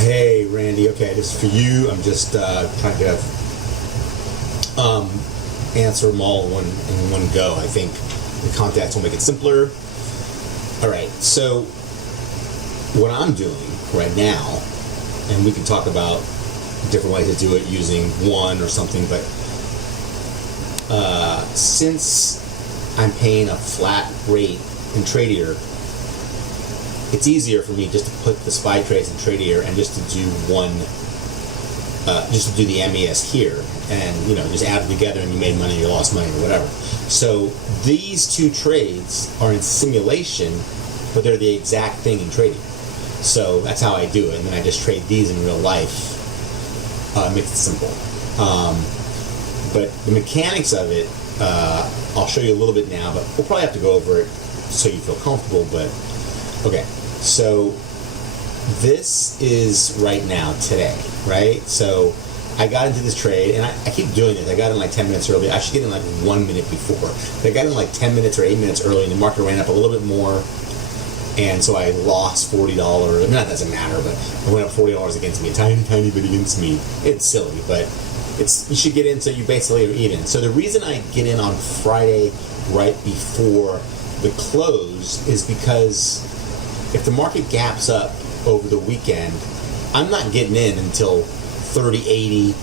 Hey, Randy. Okay, this is for you. I'm just trying to answer them all in one go. I think the contacts will make it simpler. All right, so what I'm doing right now, and we can talk about different ways to do it using one or something, but since I'm paying a flat rate in Tradier, it's easier for me just to put the SPY trades in Tradier and just to do one, just to do the MES here, and just add them together, and you made money, you lost money, or whatever. So these two trades are in simulation, but they're the exact thing in Tradier. So that's how I do it, and then I just trade these in real life. Makes it simple. But the mechanics of it, I'll show you a little bit now, but we'll probably have to go over it so you feel comfortable. But okay, so this is right now, today, right? So I got into this trade, and I keep doing this. I got in like 10 minutes early. I should get in like 1 minute before. But I got in like 10 minutes or 8 minutes early, and the market ran up a little bit more. And so I lost $40. I mean, that doesn't matter, but it went up $40 against me, a tiny bit against me. It's silly, but you should get in so you basically are even. So the reason I get in on Friday right before the close is because if the market gaps up over the weekend, I'm not getting in until 30.80.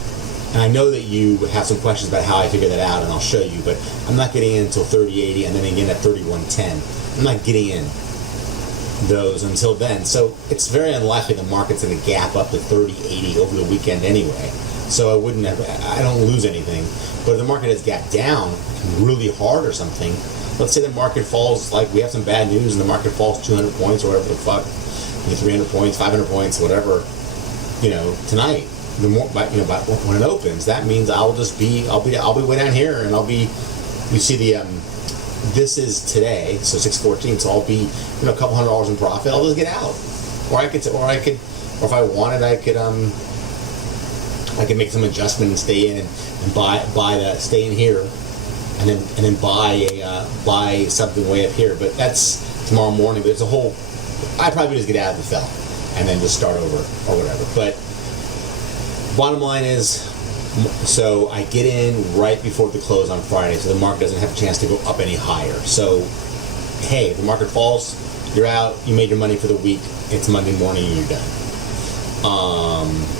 And I know that you have some questions about how I figure that out, and I'll show you, but I'm not getting in until 30.80 and then again at 31.10. I'm not getting in those until then. So it's very unlikely the market's going to gap up to 30.80 over the weekend anyway. So I don't lose anything. But if the market has gapped down really hard or something, let's say the market falls, like we have some bad news and the market falls 200 points or whatever the fuck, 300 points, 500 points, whatever, tonight, when it opens, that means I'll be way down here, and you see this is today, so 6:14. So I'll be, a couple $100 in profit. I'll just get out, or if I wanted, I could make some adjustment and stay in and stay in here, and then buy something way up here. But that's tomorrow morning. But I probably just get out of the fell and then just start over or whatever. But bottom line is, so I get in right before the close on Friday, so the market doesn't have a chance to go up any higher. So, hey, if the market falls, you're out, you made your money for the week, it's Monday morning and you're done.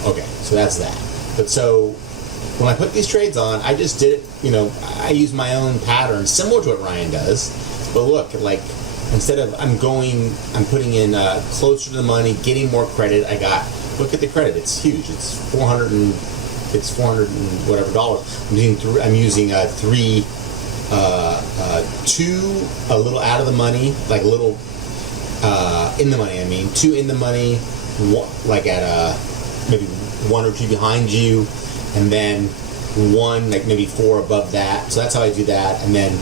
Okay, so that's that. But so, when I put these trades on, I just did it, I use my own pattern, similar to what Ryan does. But look, like, instead of, I'm putting in closer to the money, getting more credit, look at the credit, it's huge, it's 400 and whatever dollars. I'm using three, two a little out of the money, like a little in the money. I mean, two in the money, one, like at maybe one or two behind you, and then one like maybe four above that. So that's how I do that. And then,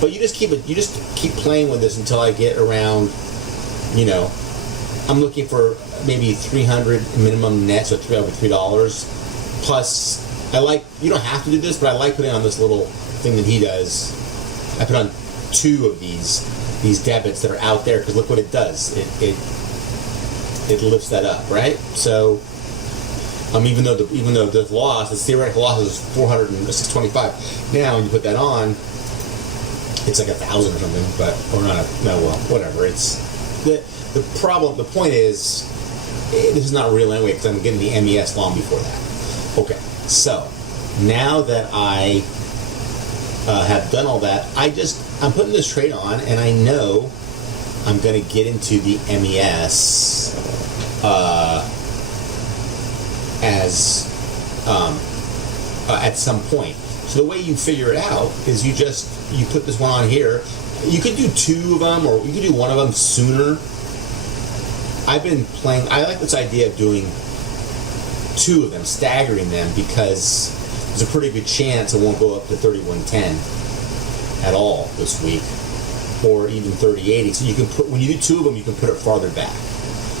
but you just keep playing with this until I get around. I'm looking for maybe 300 minimum net, so $3 plus. You don't have to do this, but I like putting on this little thing that he does. I put on two of these debits that are out there, because look what it does. It lifts that up, right? So even though the loss, the theoretical loss is 625. Now when you put that on, it's like 1,000 or something, whatever. It's the problem. The point is, this is not real anyway, because I'm getting the MES long before that. Okay, so now that I have done all that, I'm putting this trade on, and I know I'm going to get into the MES at some point. So the way you figure it out is you put this one on here. You could do two of them, or you could do one of them sooner. I like this idea of doing two of them, staggering them, because there's a pretty good chance it won't go up to 31.10 at all this week, or even 30.80. So when you do two of them, you can put it farther back.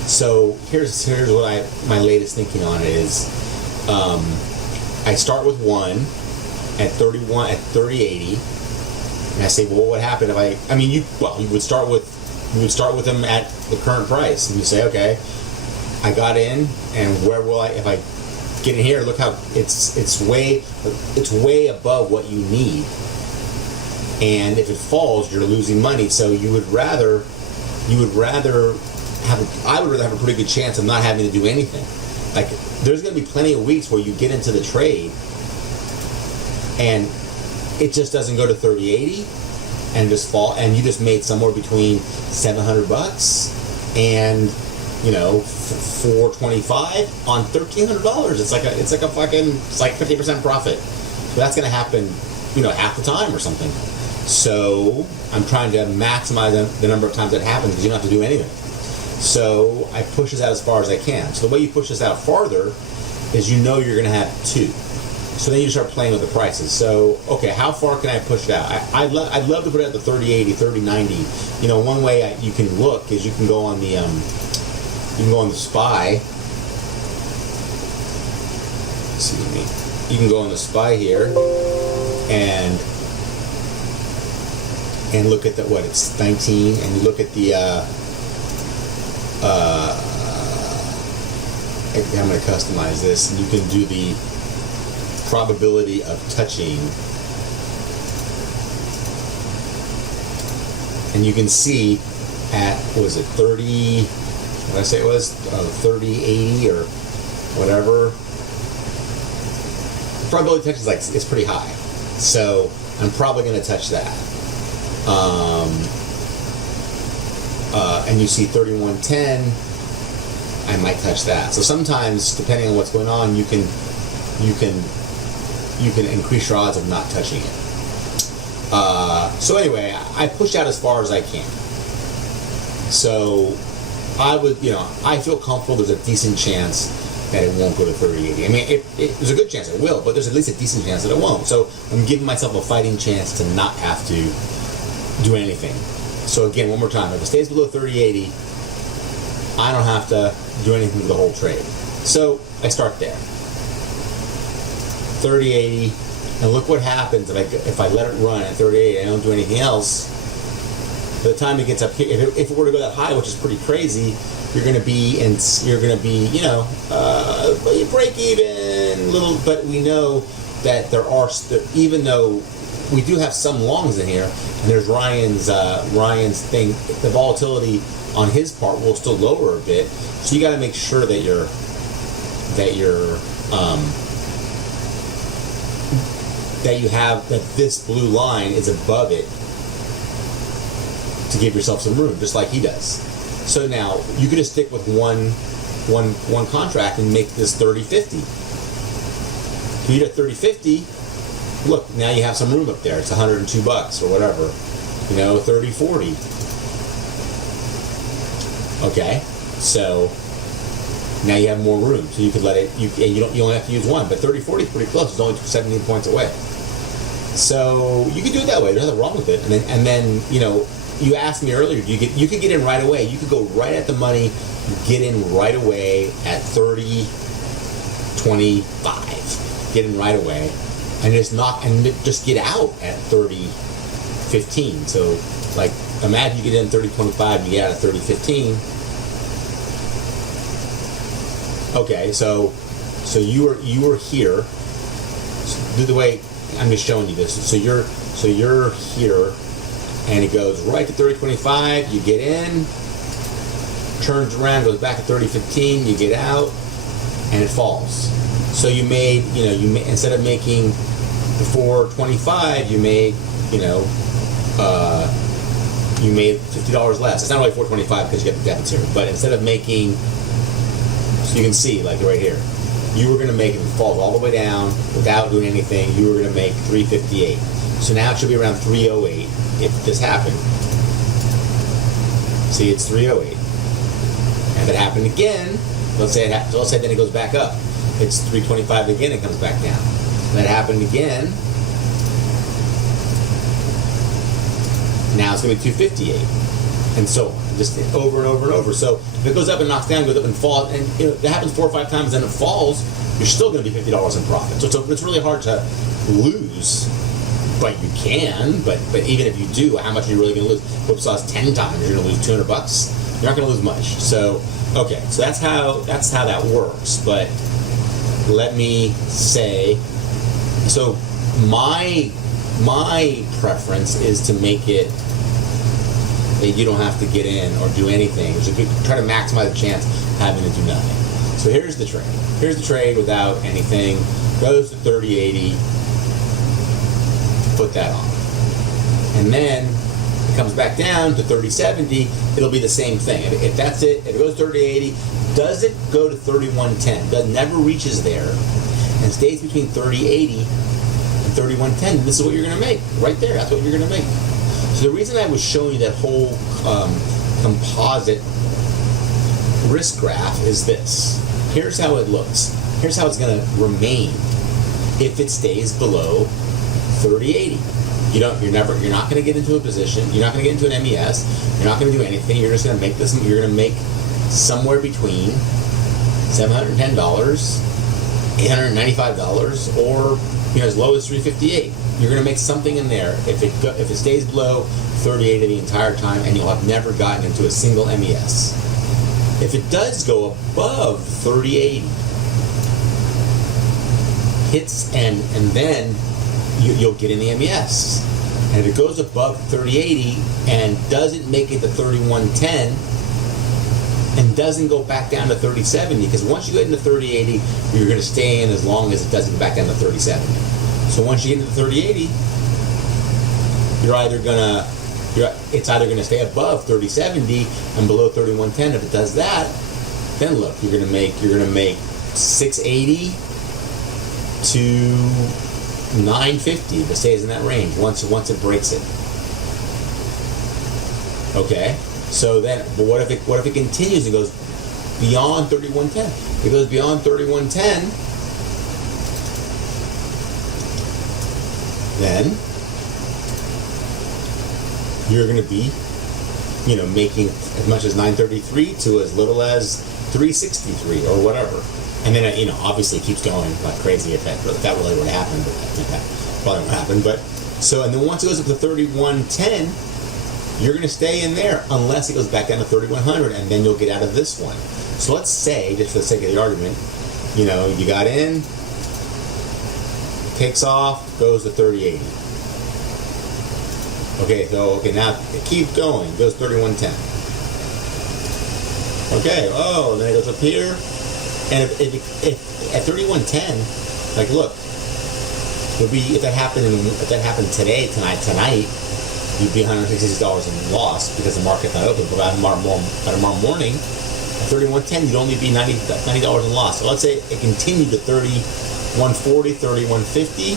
So here's what my latest thinking on it is. I start with one at 30.80, and I say, well, what would happen if you would start with them at the current price, and you say, okay, I got in, and where will I, if I get in here, look how it's way above what you need. And if it falls, you're losing money. So I would rather have a pretty good chance of not having to do anything. Like, there's going to be plenty of weeks where you get into the trade and it just doesn't go to 30.80 and just fall, and you just made somewhere between $700 and, you know, $425 on $1,300. It's like 50% profit. So that's going to happen, you know, half the time or something. So I'm trying to maximize the number of times that happens because you don't have to do anything. So I push this out as far as I can. So the way you push this out farther is, you know, you're going to have two. So then you start playing with the prices. So, okay, how far can I push it out? I'd love to put it at the 30.80, 30.90. You know, one way you can look is you can go on the SPY. Excuse me. You can go on the SPY here and look at it's 19, and you look at the I'm going to customize this, and you can do the probability of touching, and you can see at, what was it, 30, what did I say it was, 30.80 or whatever. The probability of touch is pretty high, so I'm probably going to touch that. And you see 31.10, I might touch that. So sometimes, depending on what's going on, you can increase your odds of not touching it. So anyway, I push out as far as I can. So I feel comfortable there's a decent chance that it won't go to 30.80. I mean, there's a good chance it will, but there's at least a decent chance that it won't. So I'm giving myself a fighting chance to not have to do anything. So again, one more time, if it stays below 30.80, I don't have to do anything to the whole trade. So I start there. 30.80, and look what happens if I let it run at 30.80. I don't do anything else. By the time it gets up here, if it were to go that high, which is pretty crazy, you're going to be you break even little. But we know that there are, even though we do have some longs in here, and there's Ryan's thing, the volatility on his part will still lower a bit. So you got to make sure that this blue line is above it to give yourself some room, just like he does. So now you can just stick with one contract and make this 30.50. If you get 30.50, look, now you have some room up there. It's $102 or whatever, 30.40. Okay, so now you have more room, so you could let it. You only have to use one, but 30.40 is pretty close. It's only 17 points away. So you could do it that way. There's nothing wrong with it. And then you asked me earlier. You could get in right away. You could go right at the money, get in right away at 30.25. Get in right away, and just get out at 30.15. So like, imagine you get in 30.25 and you get out at 30.15. Okay, so you were here. So the way I'm just showing you this. So you're here, and it goes right to 30.25. You get in, turns around, goes back to 30.15. You get out, and it falls. So you made instead of making the 4.25, you made you made $50 less. It's not really $4.25 because you get the debits here, but instead of making, so you can see, like right here, you were going to make, if it falls all the way down without doing anything, you were going to make $3.58. So now it should be around $3.08 if this happened. See, it's $3.08. And if it happened again, let's say then it goes back up. It's $3.25 again, it comes back down. If that happened again, now it's going to be $2.58, and so on, just over and over and over. So if it goes up and knocks down, goes up and falls, and if it happens 4 or 5 times, then it falls, you're still going to be $50 in profit. So it's really hard to lose, but you can. But even if you do, how much are you really going to lose? Whipsaw's 10 times, you're going to lose $200. You're not going to lose much. So Okay, so that's how that works. But let me say, so my preference is to make it that you don't have to get in or do anything. So try to maximize the chance of having to do nothing. So here's the trade. Here's the trade without anything. Goes to 30.80. Put that on. And then it comes back down to 30.70. It'll be the same thing. If that's it, if it goes 30.80, doesn't go to 31.10. That never reaches there and stays between 30.80 and 31.10. This is what you're going to make. Right there. That's what you're going to make. So the reason I was showing you that whole composite risk graph is this. Here's how it looks. Here's how it's going to remain if it stays below 30.80. You're not going to get into a position. You're not going to get into an MES. You're not going to do anything. You're just going to make this. You're going to make somewhere between $710, $895, or as low as $358. You're going to make something in there if it stays below 38 the entire time, and you'll have never gotten into a single MES. If it does go above 30.80, hits and then you'll get in the MES. And if it goes above 30.80 and doesn't make it to 31.10 and doesn't go back down to 30.70, because once you get into 30.80, you're going to stay in as long as it doesn't go back down to 30.70. So once you get into 30.80, it's either going to stay above 30.70 and below 31.10. If it does that, then look, you're going to make 680 to 950 if it stays in that range once it breaks it. Okay, so then, but what if it continues and goes beyond 31.10? If it goes beyond 31.10, then you're going to be, making as much as 933 to as little as 363 or whatever. And then, obviously it keeps going like crazy if that really would happen, but I think that probably won't happen. But so, and then once it goes up to 31.10, you're going to stay in there unless it goes back down to 3100, and then you'll get out of this one. So let's say, just for the sake of the argument, you got in, takes off, goes to 30.80. Okay, now it keeps going, goes 31.10. Okay, then it goes up here, and if at 31.10, like look, it'll be if that happened tonight, you'd be $166 in loss because the market's not open. But by tomorrow morning, at 31.10, you'd only be $90 in loss. So let's say it continued to 31.40, 31.50.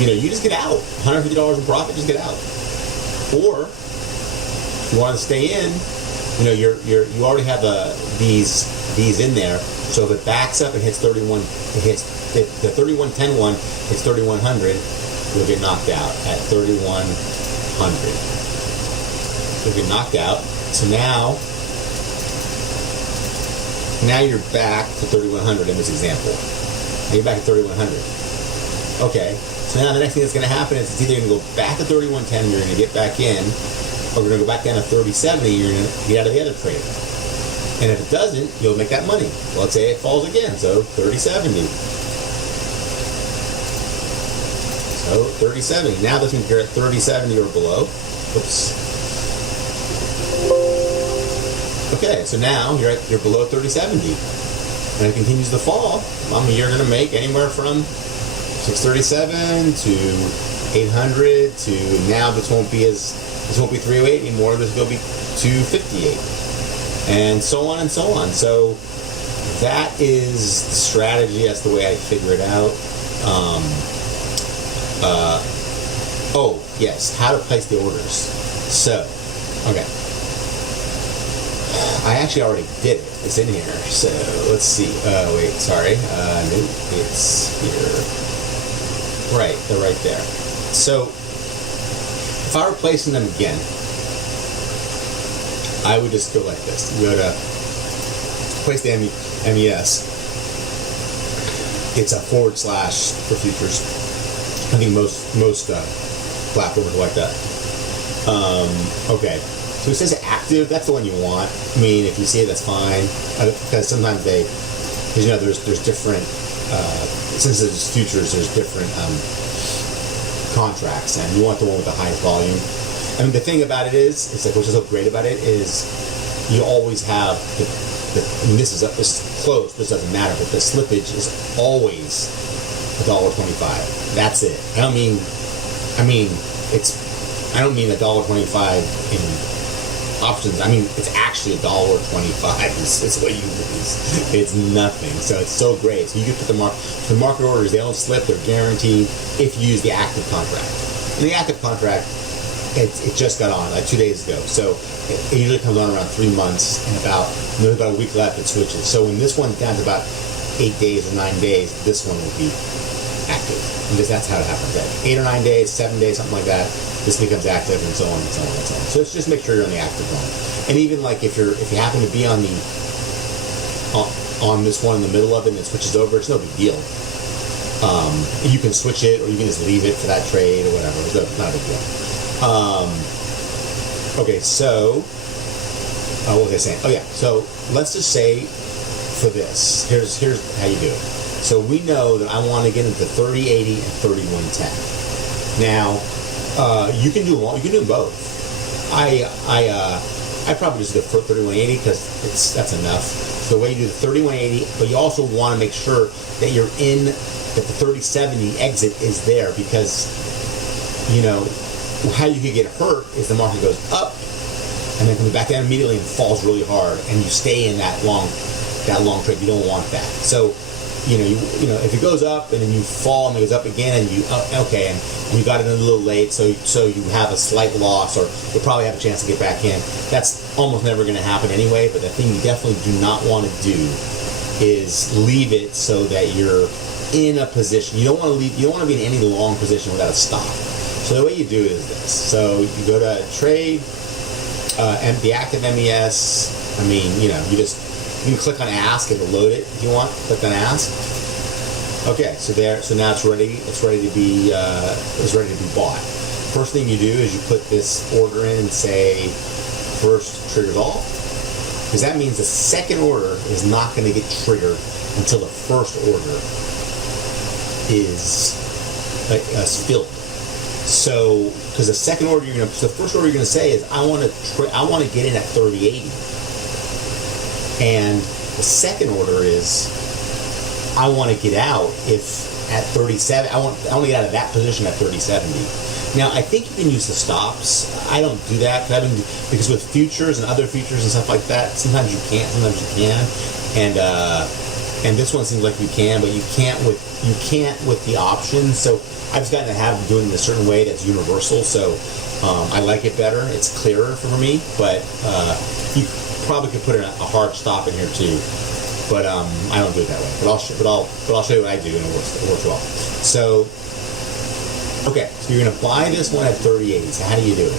You just get out. $150 in profit, just get out. Or if you want to stay in, you already have these in there. So if it backs up and hits 31, the 31.10 one hits 3100, you'll get knocked out at 3100. You'll get knocked out. So now you're back to 3100 in this example. Now you're back at 3100. Okay. So now the next thing that's going to happen is it's either going to go back to 31.10, you're going to get back in, or we're going to go back down to 30.70, you're going to get out of the other trade. And if it doesn't, you'll make that money. Well, let's say it falls again, so 30.70. So 30.70. Now this means you're at 30.70 or below. Oops. Okay, so now you're below 30.70. And it continues to fall. You're going to make anywhere from 637 to 800 to now this won't be 308 anymore. This will be 258, and so on and so on. So that is the strategy. That's the way I figure it out. Oh yes, how to place the orders. So okay, I actually already did it. It's in here. So let's see. Wait, sorry. Nope, it's here. Right, they're right there. So, if I were placing them again, I would just go like this. You go to place the MES. It's a / for futures. I think most platforms are like that. Okay, so it says at active, that's the one you want. I mean, if you see it, that's fine. Because sometimes because there's different, since there's futures, there's different contracts, and you want the one with the highest volume. I mean, the thing about it is, it's like, what's so great about it is you always have this is close, this doesn't matter, but the slippage is always $1.25. That's it. I don't mean $1.25 in options. I mean, it's actually $1.25. It's what you lose. It's nothing. So it's so great. So you can put the market orders, they don't slip, they're guaranteed if you use the active contract. And the active contract, it just got on like 2 days ago. So it usually comes on around 3 months, and there's about a week left, it switches. So when this one's down to about 8 days or 9 days, this one will be active. Because that's how it happens. At 8 or 9 days, 7 days, something like that, this becomes active, and so on and so on and so on. So it's just make sure you're on the active one. And even like if you happen to be on this one in the middle of it and it switches over, it's no big deal. You can switch it, or you can just leave it for that trade or whatever. It's not a big deal. Okay, so what was I saying? Oh yeah, so let's just say for this, here's how you do it. So we know that I want to get into 3080 and 3110. Now, you can do both. I probably just do 3180 because that's enough. So the way you do the 3180, but you also want to make sure that you're in, that the 3070 exit is there, because how you could get hurt is the market goes up and then comes back down immediately and falls really hard, and you stay in that long trade. You don't want that. So if it goes up and then you fall and it goes up again and you got it in a little late, so you have a slight loss, or you'll probably have a chance to get back in. That's almost never going to happen anyway. But the thing you definitely do not want to do is leave it so that you're in a position. You don't want to leave. You don't want to be in any long position without a stop. So the way you do it is this. So you go to trade, and the active MES. I mean, you can click on ask, it'll load it if you want. Click on ask. Okay, so now it's ready. It's ready to be bought. First thing you do is you put this order in and say first triggers all, because that means the second order is not going to get triggered until the first order is filled. So, because the first order you're going to say is I want to get in at 3080. And the second order is I want to get out at 37. I want to get out of that position at 3070. Now, I think you can use the stops. I don't do that because with futures and other futures and stuff like that, sometimes you can't, sometimes you can. And this one seems like you can, but you can't with the options. So I've just gotten to have doing it a certain way that's universal. So I like it better. It's clearer for me, but you probably could put a hard stop in here too, but I don't do it that way. But I'll show you what I do, and it works well. So, okay, so you're gonna buy this one at 3080. So how do you do it?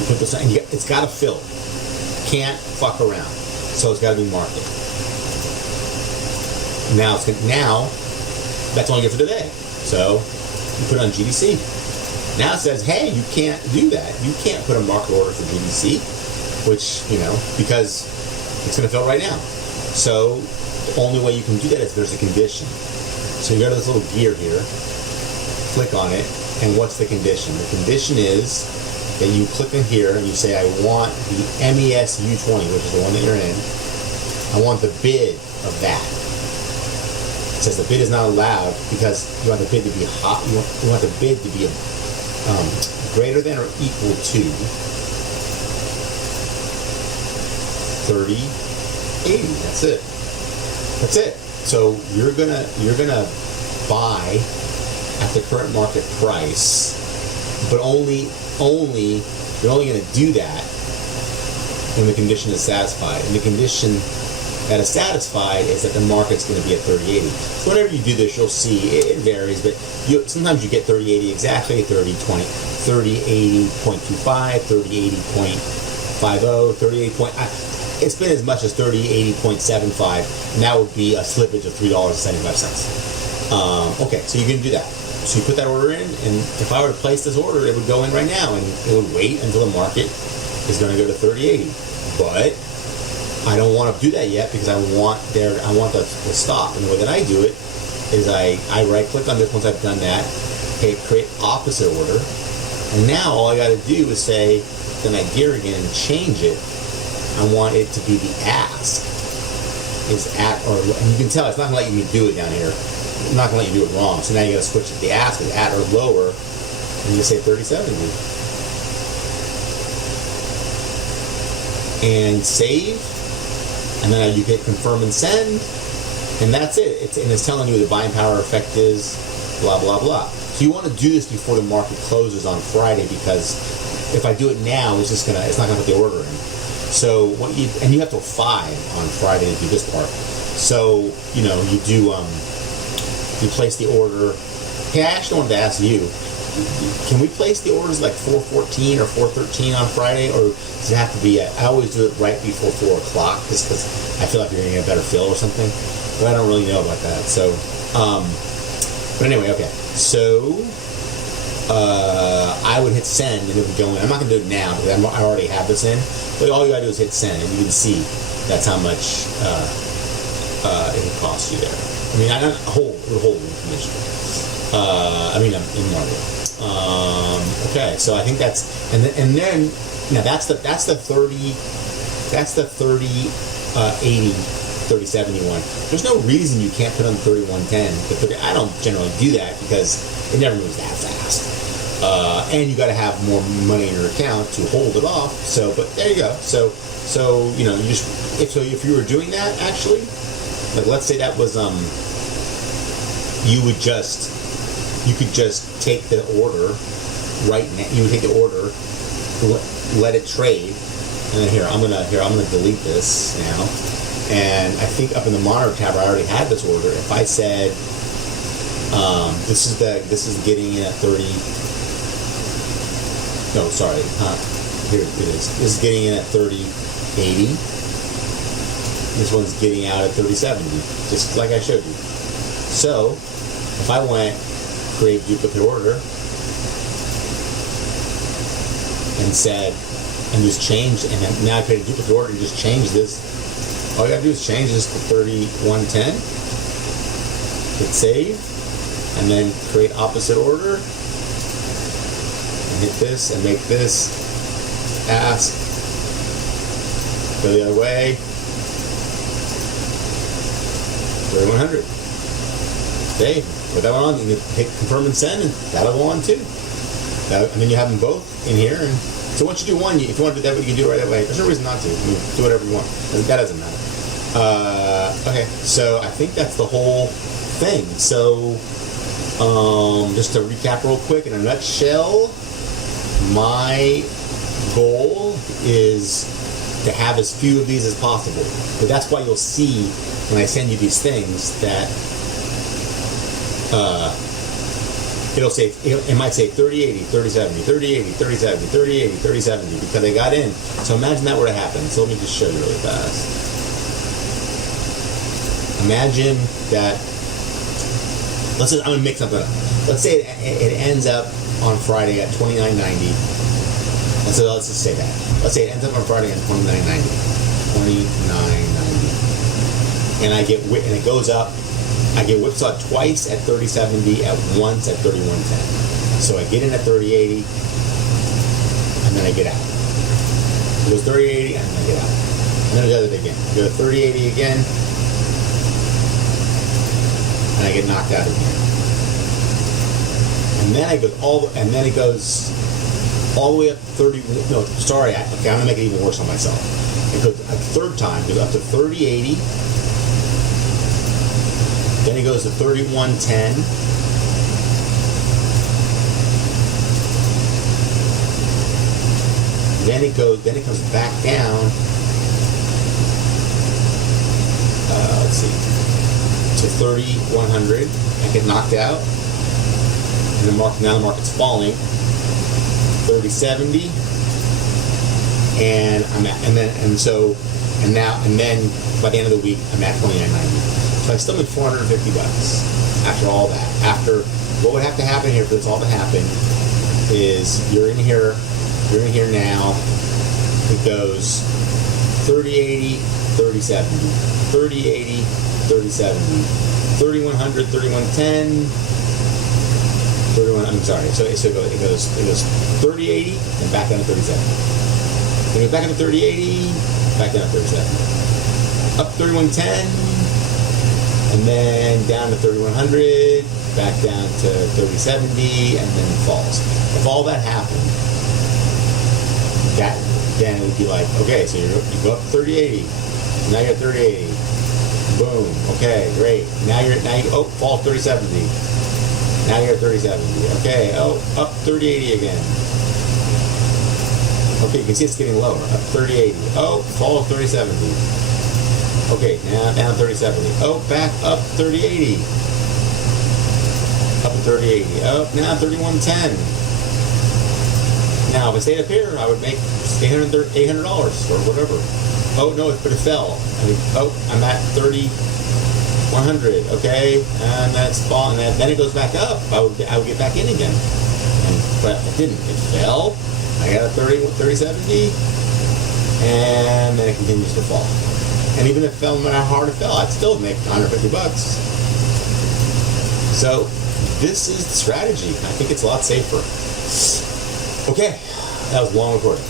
You put this on, it's got to fill. Can't fuck around. So it's got to be market. Now that's all you get for today. So you put it on GDC. Now it says, hey, you can't do that. You can't put a market order for GDC. Which, because it's going to fill right now. So the only way you can do that is there's a condition. So you go to this little gear here, click on it, and what's the condition? The condition is that you click in here and you say, I want the MES U20, which is the one that you're in. I want the bid of that. It says the bid is not allowed because you want the bid to be hot. You want the bid to be greater than or equal to 3080. That's it. So you're gonna buy at the current market price, but you're only gonna do that when the condition is satisfied. And the condition that is satisfied is that the market's going to be at 3080. So whenever you do this, you'll see it varies, but sometimes you get 3080 exactly, 3080.25, 3080.50, 38. It's been as much as 3080.75, and that would be a slippage of $3.75. Okay, so you can do that. So you put that order in, and if I were to place this order, it would go in right now, and it would wait until the market is going to go to 3080. but I don't want to do that yet because I want the stop. And the way that I do it is I right click on this once I've done that, hit create opposite order, and now all I got to do is say, then I gear again and change it. I want it to be the ask is at, or, and you can tell it's not going to let me do it down here. I'm not going to let you do it wrong. So now you got to switch it. The ask is at or lower, and you say 3070. And save, and then you hit confirm and send, and that's it. It's telling you what the buying power effect is, blah, blah, blah. So you want to do this before the market closes on Friday, because if I do it now, it's not going to put the order in. So and you have till 5 on Friday to do this part. So, you do, you place the order. Hey, I actually wanted to ask you, can we place the orders like 4:14 or 4:13 on Friday, or does it have to be I always do it right before 4 o'clock, just because I feel like you're going to get a better feel or something, but I don't really know about that. So, but anyway, okay. So, I would hit send and it would go in. I'm not going to do it now because I already have this in, but all you got to do is hit send, and you can see that's how much it would cost you there. I mean, it would hold in commission. In Marvel. Okay, so I think that's and then that's the 30 80 3071. There's no reason you can't put on 3110. I don't generally do that because it never moves that fast, and you got to have more money in your account to hold it off. So, but there you go. So you just if you were doing that actually, like let's say that was you could just take the order right now. You would take the order, let it trade, and then I'm gonna delete this now. And I think up in the monitor tab, I already had this order. If I said, this is getting in at 30. No, sorry, here it is. This is getting in at 3080. This one's getting out at 3070, just like I showed you. So if I went create duplicate order and said, and just change, and then now I create a duplicate order and just change this. All you gotta do is change this to 3110, hit save, and then create opposite order, and hit this and make this ask, go the other way, 3100. Okay, put that one on, you can hit confirm and send, and that'll go on too. And then you have them both in here. And so once you do one, if you want to do that, you can do it right away. There's no reason not to. Do whatever you want. That doesn't matter. Okay, so I think that's the whole thing. So just to recap real quick, in a nutshell, my goal is to have as few of these as possible. But that's why you'll see when I send you these things that it might say 3080, 3070, 3080, 3070, 3080, 3070 because they got in. So imagine that were to happen. So let me just show you really fast. Imagine that. I'm gonna make something up. Let's say it ends up on Friday at $29.90. And so let's just say that. Let's say it ends up on Friday at $29.90. $29.90. And it goes up. I get whipsawed twice at 3070, at once at 3110. So I get in at 3080, and then I get out. It goes 3080, and then I get out. And then it does it again. I go to 3080 again, and I get knocked out again. And then it goes all the way up to 30. No, sorry. I'm gonna make it even worse on myself. It goes a third time. It goes up to 3080. Then it goes to 3110. Then it comes back down. Let's see, to 3100. I get knocked out, and now the market's falling. 3070, and then by the end of the week, I'm at 2990. So I still made $450 after all that. After what would have to happen here for this all to happen is you're in here now. It goes 3080, 3070, 3080, 3070, 3100, 3110, 31. I'm sorry. So it goes 3080 and back down to 3070. Then it goes back down to 3080, back down to 3070. Up 3110, and then down to 3100, back down to 3070, and then falls. If all that happened, then it would be like, okay, so you go up to 3080, now you're at 3080, boom, okay, great. Now you fall 3070, now you're at 3070, okay, up 3080 again. Okay, you can see it's getting lower, up 3080, fall 3070. Okay, now down 3070, back up 3080. Up to 3080. Now 3110. Now, if I stayed up here, I would make $800 or whatever. Oh, no, but it fell. I'm at 3100. Okay, and that's falling. And then it goes back up. I would get back in again. But it didn't. It fell. I got a 3070. And then it continues to fall. And even if it fell no matter how hard it fell, I'd still make $150. So, this is the strategy. I think it's a lot safer. Okay, that was a long recording.